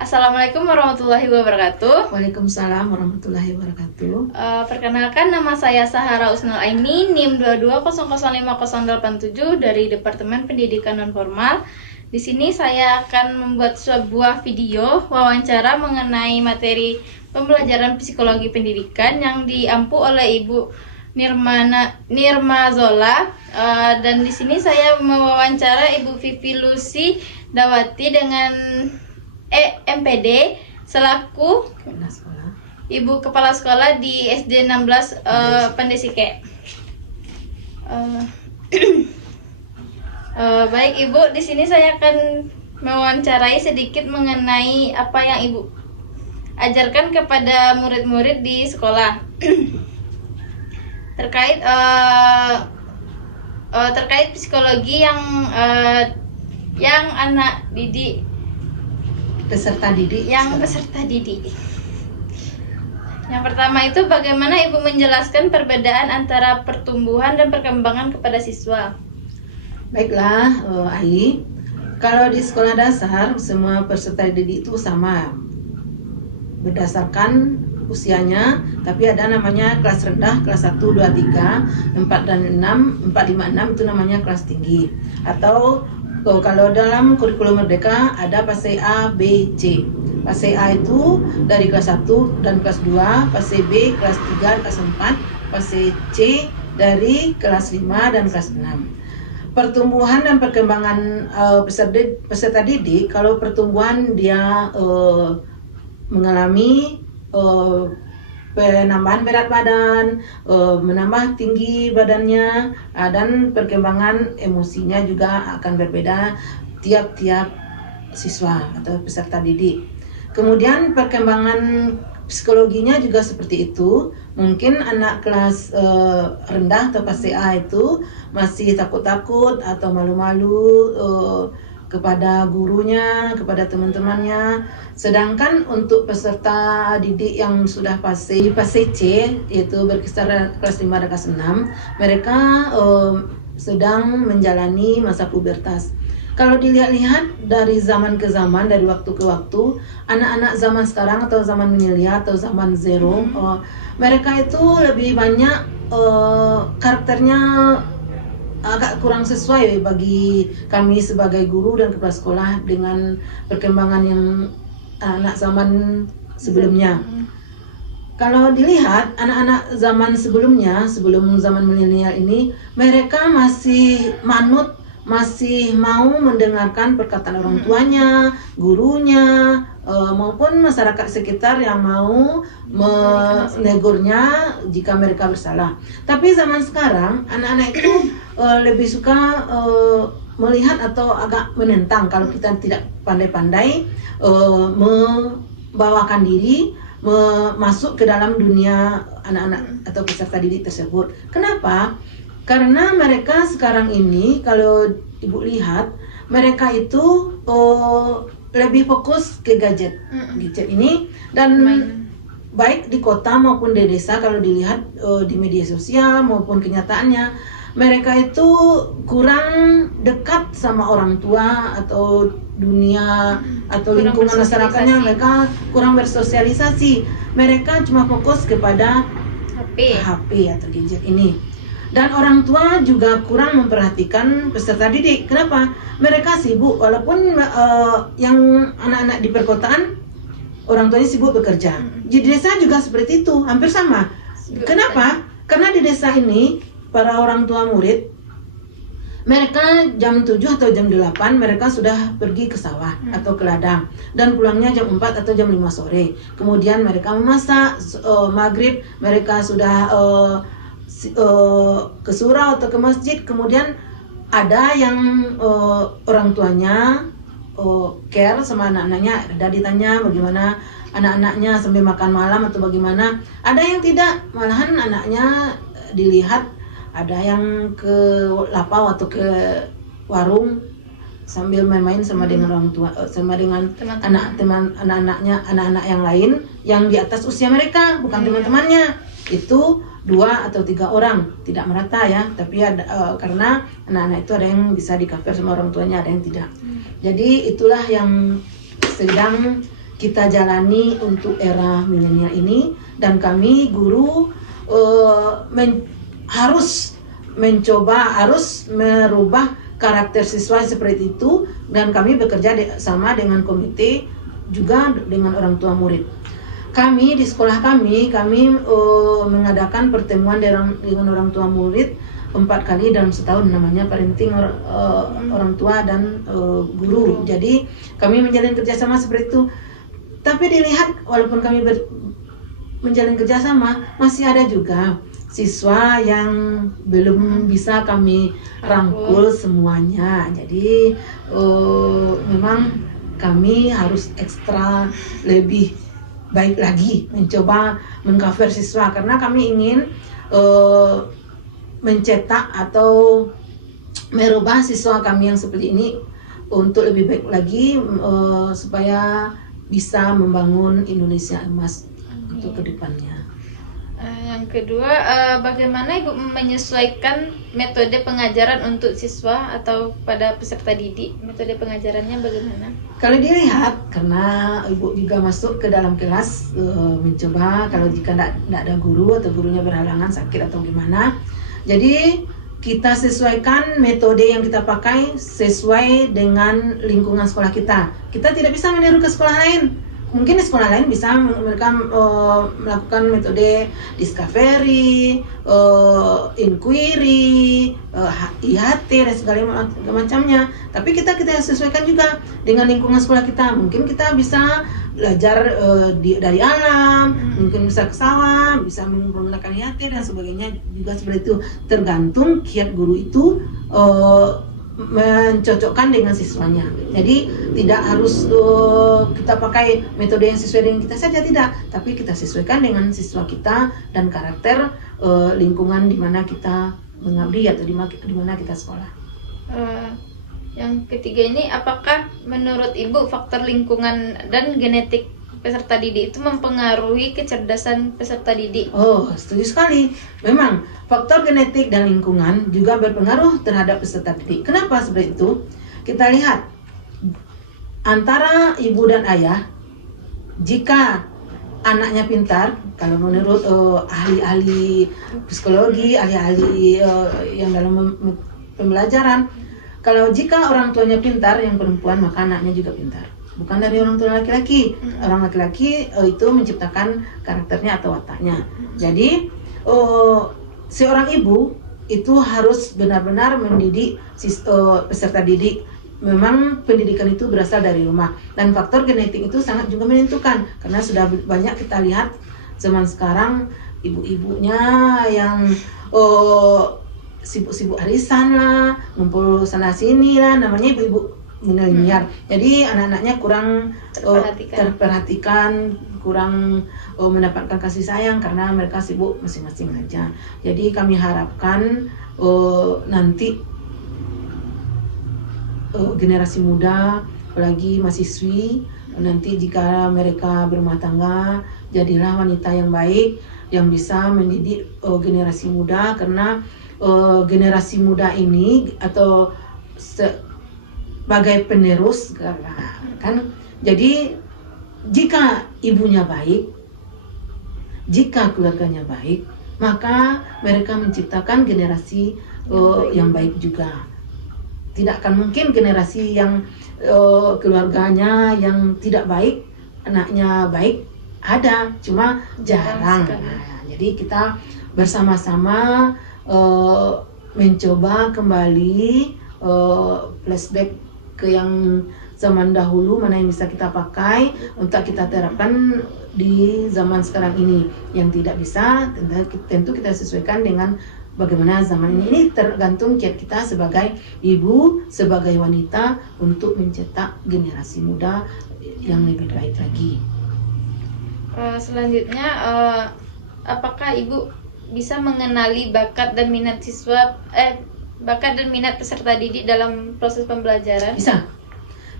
Assalamualaikum warahmatullahi wabarakatuh. Waalaikumsalam warahmatullahi wabarakatuh. Perkenalkan, nama saya Sahara Usnul Aini, NIM 22005087 dari Departemen Pendidikan Nonformal. Di sini saya akan membuat sebuah video wawancara mengenai materi pembelajaran psikologi pendidikan yang diampu oleh Ibu Nirma Zola. Dan di sini saya mewawancara Ibu Vivi Lucy Dawati dengan MPD selaku Ibu Kepala Sekolah di SD 16 Pandesike. Baik Ibu, di sini saya akan mewawancarai sedikit mengenai apa yang Ibu ajarkan kepada murid-murid di sekolah terkait psikologi yang anak didik Peserta didik. Yang pertama itu, bagaimana Ibu menjelaskan perbedaan antara pertumbuhan dan perkembangan kepada siswa? Baiklah, Ai. Kalau di sekolah dasar semua peserta didik itu sama berdasarkan usianya, tapi ada namanya kelas rendah, kelas 1, 2, 3, 4 dan 6, 4, 5, 6 itu namanya kelas tinggi. Atau kalau dalam kurikulum Merdeka ada fase A, B, C. Fase A itu dari kelas 1 dan kelas 2, fase B kelas 3, kelas 4, fase C dari kelas 5 dan kelas 6. Pertumbuhan dan perkembangan peserta didik, kalau pertumbuhan dia mengalami penambahan berat badan, menambah tinggi badannya, dan perkembangan emosinya juga akan berbeda tiap-tiap siswa atau peserta didik. Kemudian perkembangan psikologinya juga seperti itu. Mungkin anak kelas rendah atau fase A itu masih takut-takut atau malu-malu kepada gurunya, kepada teman-temannya. Sedangkan untuk peserta didik yang sudah fase C, yaitu berkisar kelas 5 dan kelas 6, mereka sedang menjalani masa pubertas. Kalau dilihat-lihat dari zaman ke zaman, dari waktu ke waktu, anak-anak zaman sekarang atau zaman milenial atau zaman zero, mereka itu lebih banyak karakternya agak kurang sesuai bagi kami sebagai guru dan kepala sekolah dengan perkembangan yang anak zaman sebelumnya. Kalau dilihat anak-anak zaman sebelumnya, sebelum zaman milenial ini, mereka masih manut, masih mau mendengarkan perkataan orang tuanya, gurunya, maupun masyarakat sekitar yang mau menegurnya jika mereka bersalah. Tapi zaman sekarang anak-anak itu lebih suka melihat atau agak menentang kalau kita tidak pandai-pandai membawakan diri masuk ke dalam dunia anak-anak atau peserta didik tersebut. Kenapa? Karena mereka sekarang ini, kalau Ibu lihat, mereka itu lebih fokus ke gadget ini, dan baik di kota maupun di desa, kalau dilihat di media sosial maupun kenyataannya, mereka itu kurang dekat sama orang tua atau dunia atau lingkungan masyarakatnya. Mereka kurang bersosialisasi. Mereka cuma fokus kepada HP atau gadget ini. Dan orang tua juga kurang memperhatikan peserta didik. Kenapa? Mereka sibuk, walaupun yang anak-anak di perkotaan orang tuanya sibuk bekerja. Di desa juga seperti itu, hampir sama. Kenapa? Karena di desa ini para orang tua murid, mereka jam 7 atau jam 8 mereka sudah pergi ke sawah atau ke ladang, dan pulangnya jam 4 atau jam 5 sore. Kemudian mereka memasak, maghrib mereka sudah ke surau atau ke masjid. Kemudian ada yang orang tuanya care sama anak-anaknya, ada ditanya bagaimana anak-anaknya sambil makan malam atau bagaimana. Ada yang tidak, malahan anaknya dilihat ada yang ke lapau atau ke warung sambil main-main sama dengan orang tua, sama dengan anak-anak yang lain yang di atas usia mereka, bukan teman-temannya. Itu 2 atau 3 orang, tidak merata ya, tapi ada, karena anak-anak itu ada yang bisa di cover sama orang tuanya, ada yang tidak. Jadi itulah yang sedang kita jalani untuk era milenial ini, dan kami guru harus mencoba, harus merubah karakter siswa seperti itu, dan kami bekerja sama dengan komite juga dengan orang tua murid. Kami di sekolah kami mengadakan pertemuan dengan orang tua murid 4 kali dalam setahun, namanya parenting orang tua dan guru. Jadi kami menjalin kerjasama seperti itu. Tapi dilihat walaupun kami menjalin kerjasama, masih ada juga siswa yang belum bisa kami rangkul semuanya. Jadi memang kami harus ekstra lebih baik lagi mencoba mengcover siswa, karena kami ingin mencetak atau merubah siswa kami yang seperti ini untuk lebih baik lagi, supaya bisa membangun Indonesia emas untuk kedepannya. Yang kedua, bagaimana Ibu menyesuaikan metode pengajaran untuk siswa atau pada peserta didik? Metode pengajarannya bagaimana? Kalau dilihat, karena Ibu juga masuk ke dalam kelas, mencoba kalau jika tidak ada guru atau gurunya berhalangan, sakit atau gimana, jadi kita sesuaikan metode yang kita pakai sesuai dengan lingkungan sekolah kita. Kita tidak bisa meniru ke sekolah lain. Mungkin di sekolah lain bisa mereka melakukan metode discovery, inquiry, IHT dan segala macamnya. Tapi kita sesuaikan juga dengan lingkungan sekolah kita. Mungkin kita bisa belajar dari alam, mungkin bisa ke sawah, bisa menggunakan IHT dan sebagainya, juga seperti itu. Tergantung kiat guru itu mencocokkan dengan siswanya. Jadi tidak harus kita pakai metode yang sesuai dengan kita saja, tidak, tapi kita sesuaikan dengan siswa kita dan karakter lingkungan di mana kita mengabdi atau di mana kita sekolah. Yang ketiga ini, apakah menurut Ibu faktor lingkungan dan genetik peserta didik itu mempengaruhi kecerdasan peserta didik? Oh, setuju sekali. Memang faktor genetik dan lingkungan juga berpengaruh terhadap peserta didik. Kenapa seperti itu? Kita lihat antara ibu dan ayah, jika anaknya pintar, kalau menurut ahli-ahli psikologi, ahli-ahli yang dalam pembelajaran, kalau jika orang tuanya pintar, yang perempuan, maka anaknya juga pintar. Bukan dari orang tua laki-laki. Orang laki-laki itu menciptakan karakternya atau wataknya. Jadi seorang ibu itu harus benar-benar mendidik peserta didik. Memang pendidikan itu berasal dari rumah, dan faktor genetik itu sangat juga menentukan, karena sudah banyak kita lihat zaman sekarang ibu-ibunya yang sibuk-sibuk arisan lah, ngumpul sana sini lah, namanya ibu-ibu milenial. Jadi anak-anaknya kurang terperhatikan, kurang mendapatkan kasih sayang karena mereka sibuk masing-masing aja. Jadi kami harapkan nanti generasi muda, apalagi mahasiswi, nanti jika mereka berumah tangga, jadilah wanita yang baik yang bisa mendidik generasi muda, karena generasi muda ini atau sebagai penerus kan. Jadi jika ibunya baik, jika keluarganya baik, maka mereka menciptakan generasi yang baik juga. Tidak akan mungkin generasi yang keluarganya yang tidak baik, anaknya baik, ada, cuma jarang. Nah, jadi kita bersama-sama mencoba kembali flashback ke yang zaman dahulu, mana yang bisa kita pakai untuk kita terapkan di zaman sekarang ini. Yang tidak bisa, tentu kita sesuaikan dengan bagaimana zaman ini. Ini tergantung kiat kita sebagai ibu, sebagai wanita untuk mencetak generasi muda yang lebih baik lagi. Selanjutnya, apakah Ibu bisa mengenali bakat dan minat bakat dan minat peserta didik dalam proses pembelajaran? Bisa.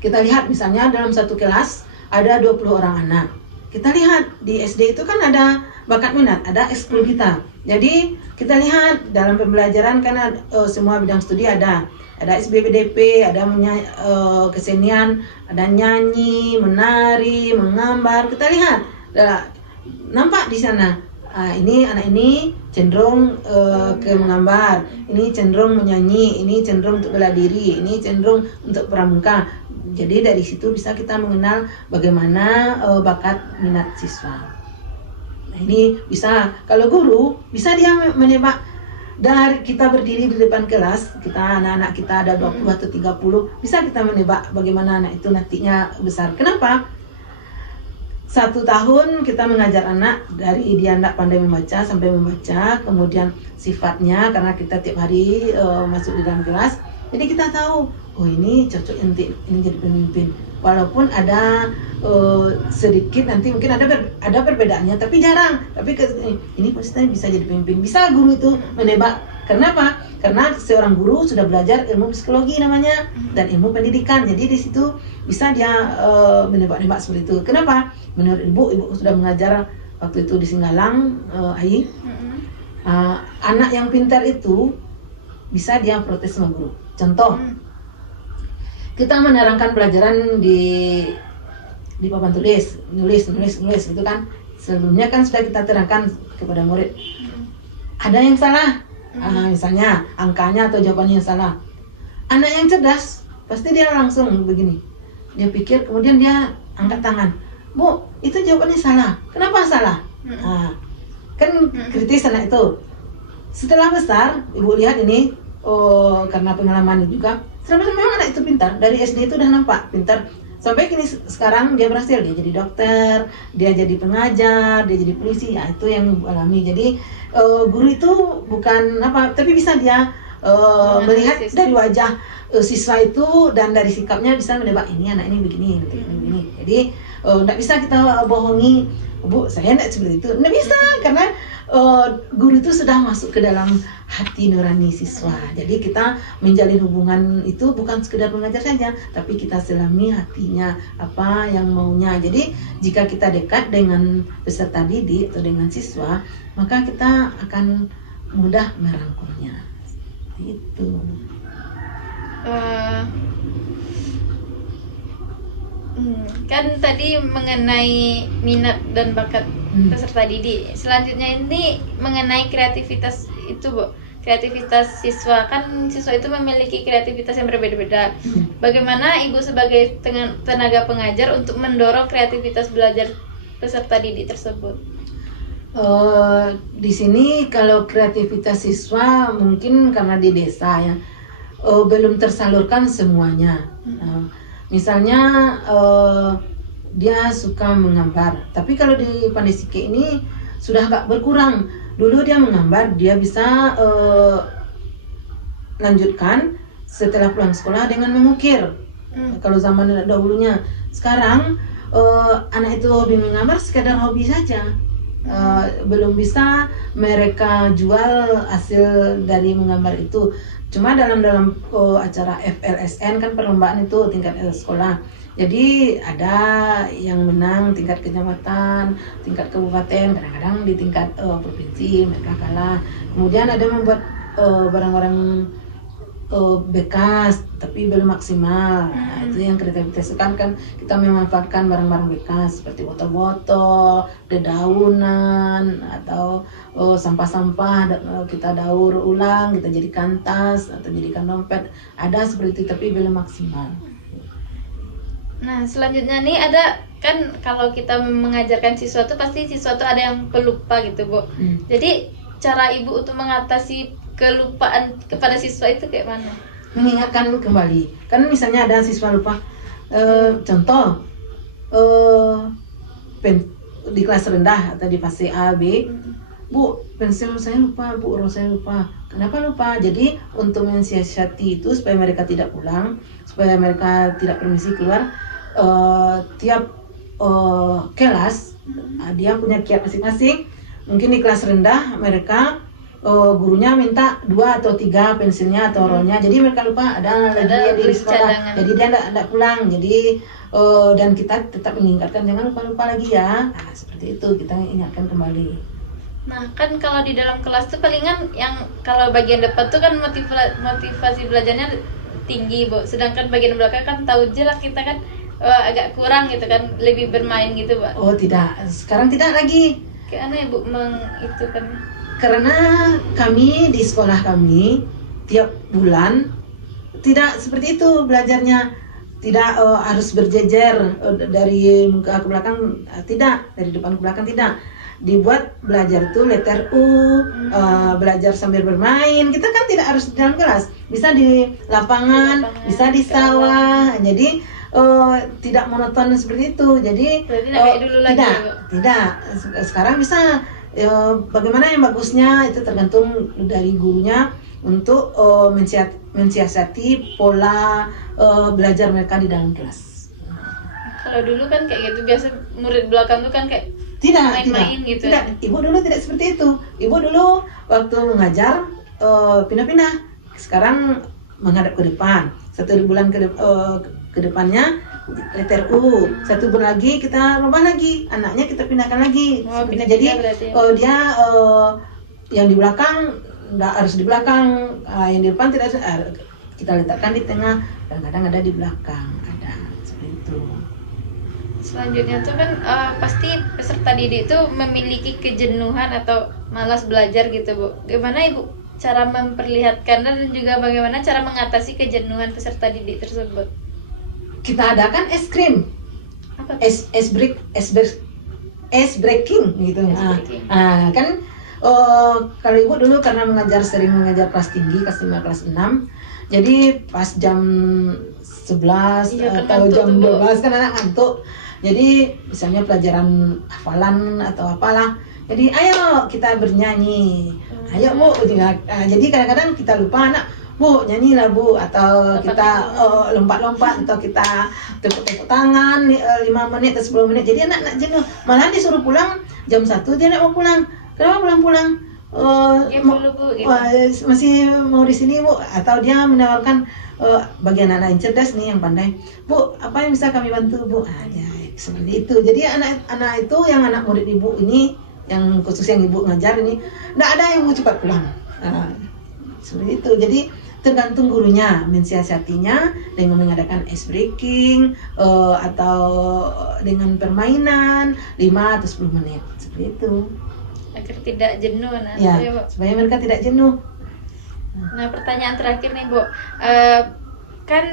Kita lihat misalnya dalam satu kelas ada 20 orang anak. kita lihat di SD itu kan ada bakat minat, ada ekskul kita. Jadi kita lihat dalam pembelajaran karena semua bidang studi ada SBBDP, ada kesenian, ada nyanyi, menari, menggambar. Kita lihat, nampak di sana. Ini anak ini cenderung ke menggambar, ini cenderung menyanyi, ini cenderung untuk bela diri, ini cenderung untuk pramuka. Jadi dari situ bisa kita mengenal bagaimana bakat minat siswa. Nah, ini bisa, kalau guru bisa dia menebak dari kita berdiri di depan kelas, kita anak-anak kita ada 20 atau 30, bisa kita menebak bagaimana anak itu nantinya besar. Kenapa? 1 tahun kita mengajar anak dari dia tidak pandai membaca sampai membaca, kemudian sifatnya karena kita tiap hari masuk di dalam kelas, jadi kita tahu, oh ini cocok ini jadi pemimpin. Walaupun ada sedikit nanti mungkin ada perbedaannya, tapi jarang. Tapi ini pasti bisa jadi pemimpin. Bisa guru itu menebak. Kenapa? Karena seorang guru sudah belajar ilmu psikologi namanya dan ilmu pendidikan. Jadi di situ bisa dia menebak-nebak seperti itu. Kenapa? Menurut ibu sudah mengajar waktu itu di Singgalang, Ai. Anak yang pintar itu bisa dia protes sama guru. Contoh, kita menerangkan pelajaran di papan tulis, nulis gitu kan. Sebelumnya kan sudah kita terangkan kepada murid. Ada yang salah, misalnya angkanya atau jawabannya yang salah. Anak yang cerdas pasti dia langsung begini. Dia pikir, kemudian dia angkat tangan. Bu, itu jawabannya salah. Kenapa salah? Kan kritis anak itu. Setelah besar, ibu lihat ini, karena pengalaman juga. Sebenarnya memang anak itu pintar, dari SD itu udah nampak pintar. Sampai kini sekarang dia berhasil, dia jadi dokter, dia jadi pengajar, dia jadi polisi. Ya itu yang ibu alami. Jadi guru itu bukan apa, tapi bisa dia melihat dari wajah siswa itu dan dari sikapnya bisa menebak ini anak ini begini. Jadi tidak bisa kita bohongi, Bu, saya tidak seperti itu. Tidak bisa, karena guru itu sudah masuk ke dalam hati nurani siswa. Jadi kita menjalin hubungan itu bukan sekedar mengajar saja, tapi kita selami hatinya, apa yang maunya. Jadi jika kita dekat dengan peserta didik atau dengan siswa, maka kita akan mudah merangkulnya. Itu. Kan tadi mengenai minat dan bakat peserta didik. Selanjutnya ini mengenai kreativitas itu, Bu. Kreativitas siswa, kan siswa itu memiliki kreativitas yang berbeda-beda. Bagaimana Ibu sebagai tenaga pengajar untuk mendorong kreativitas belajar peserta didik tersebut? Di sini kalau kreativitas siswa mungkin karena di desa ya belum tersalurkan semuanya. Misalnya dia suka menggambar, tapi kalau di Pandai ini sudah agak berkurang. Dulu dia menggambar, dia bisa lanjutkan setelah pulang sekolah dengan mengukir. Kalau zaman dahulunya, sekarang anak itu hobi menggambar sekadar hobi saja. Belum bisa mereka jual hasil dari menggambar itu. Cuma dalam acara FLSN kan perlombaan itu tingkat sekolah. Jadi ada yang menang tingkat kecamatan, tingkat kabupaten, kadang-kadang di tingkat provinsi mereka kalah. Kemudian ada membuat barang-barang bekas tapi belum maksimal. Nah, itu yang kreativitas kan kita memanfaatkan barang-barang bekas seperti botol-botol, dedaunan atau sampah-sampah kita daur ulang, kita jadikan tas atau jadikan dompet. Ada seperti itu tapi belum maksimal. Nah, selanjutnya nih ada kan kalau kita mengajarkan siswa tuh pasti siswa tuh ada yang pelupa gitu, Bu. Jadi cara Ibu untuk mengatasi kelupaan kepada siswa itu kayak mana? Mengingatkan kembali. Kan misalnya ada siswa lupa. Contoh di kelas rendah atau di fase A, B. Bu, pensil saya lupa, Bu, rok saya lupa. Kenapa lupa? Jadi untuk mensiasati itu supaya mereka tidak pulang, supaya mereka tidak permisi keluar, tiap kelas dia punya kiat masing-masing. Mungkin di kelas rendah mereka gurunya minta 2 atau 3 pensilnya atau rolnya, jadi mereka lupa ada lagi di sekolah, jadi dia tidak pulang. Jadi dan kita tetap mengingatkan jangan lupa lagi ya. Nah, seperti itu kita ingatkan kembali. Nah, kan kalau di dalam kelas tuh palingan yang kalau bagian depan tuh kan motivasi belajarnya tinggi, Bu. Sedangkan bagian belakang kan tahu jelas kita kan agak kurang gitu kan, lebih bermain gitu, Pak. Oh tidak, sekarang tidak lagi. Kayak aneh, Bu, itu kan. Karena kami di sekolah kami tiap bulan tidak seperti itu belajarnya, tidak harus berjejer dari muka ke belakang, tidak, dari depan ke belakang tidak. Dibuat belajar tuh letter U, belajar sambil bermain. Kita kan tidak harus di dalam kelas, bisa di lapangan, bisa di sawah. Jadi tidak monoton seperti itu. Jadi tidak kayak dulu lagi, tidak. Sekarang bisa bagaimana yang bagusnya itu tergantung dari gurunya untuk mensiasati pola belajar mereka di dalam kelas. Kalau dulu kan kayak gitu, biasa murid belakang tuh kan kayak main-main gitu. Tidak. Ibu dulu tidak seperti itu. Ibu dulu waktu mengajar pindah-pindah. Sekarang menghadap ke depan. 1 bulan ke depannya letter U. 1 bulan lagi kita rubah lagi. Anaknya kita pindahkan lagi. Jadi dia yang di belakang nggak harus di belakang, yang di depan tidak harus, kita letakkan di tengah. Kadang-kadang ada di belakang, ada seperti itu. Selanjutnya tuh kan pasti peserta didik itu memiliki kejenuhan atau malas belajar gitu, Bu. Gimana Ibu cara memperlihatkan dan juga bagaimana cara mengatasi kejenuhan peserta didik tersebut? Kita adakan es krim, Apa? es breaking gitu. Kan kalau Ibu dulu karena sering mengajar kelas tinggi, kelas 5, kelas 6. Jadi pas jam 11 atau jam 12 kan anak ngantuk. Jadi misalnya pelajaran hafalan atau apalah. Jadi ayo kita bernyanyi. Ayo Bu, jadi kadang-kadang kita lupa anak, Bu nyanyilah Bu, atau kita lompat-lompat atau kita tepuk-tepuk tangan 5 menit atau 10 menit. Jadi anak jenuh. Malah disuruh pulang jam 1 dia nak mau pulang. Kenapa pulang-pulang? Masih mau di sini Bu, atau dia menawarkan bagi anak-anak yang cerdas nih yang pandai, Bu apa yang bisa kami bantu Bu, ya seperti itu. Jadi anak-anak itu yang anak murid Ibu ini, yang khusus yang Ibu ngajar ini, tidak ada yang mau cepat pulang. Seperti itu. Jadi tergantung gurunya mensiasatinya dengan mengadakan ice breaking atau dengan permainan 5 atau 10 menit seperti itu. Agar tidak jenuh Ya, supaya mereka tidak jenuh. Nah, pertanyaan terakhir nih, Bu. Kan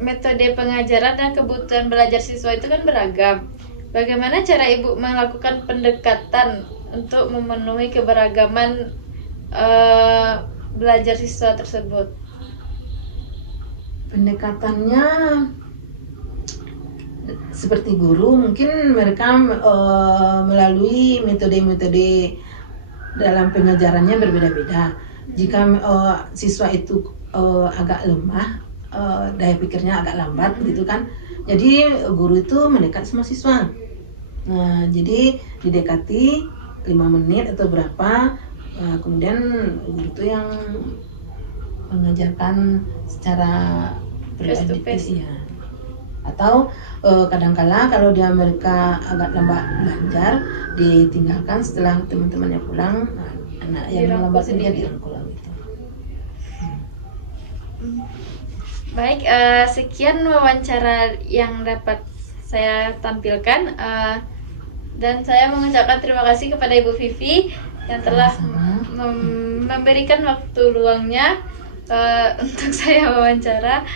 metode pengajaran dan kebutuhan belajar siswa itu kan beragam. Bagaimana cara Ibu melakukan pendekatan untuk memenuhi keberagaman belajar siswa tersebut? Pendekatannya seperti guru, mungkin mereka melalui metode-metode dalam pengajarannya berbeda-beda. Jika siswa itu agak lemah, daya pikirnya agak lambat gitu kan, jadi guru itu mendekat sama siswa. Nah, jadi didekati 5 menit atau berapa, kemudian guru itu yang mengajarkan secara pribadi ya. Atau kadangkala kalau mereka agak lambat belajar, ditinggalkan setelah teman-temannya pulang, anak yang lambat dia dirangkul gitu. Baik, sekian wawancara yang dapat saya tampilkan, dan saya mengucapkan terima kasih kepada Ibu Vivi yang telah memberikan waktu luangnya untuk saya wawancara,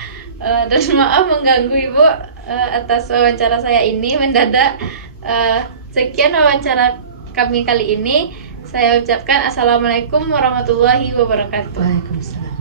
dan maaf mengganggu Ibu atas wawancara saya ini mendadak. Sekian wawancara kami kali ini. Saya ucapkan Assalamualaikum warahmatullahi wabarakatuh. Waalaikumsalam.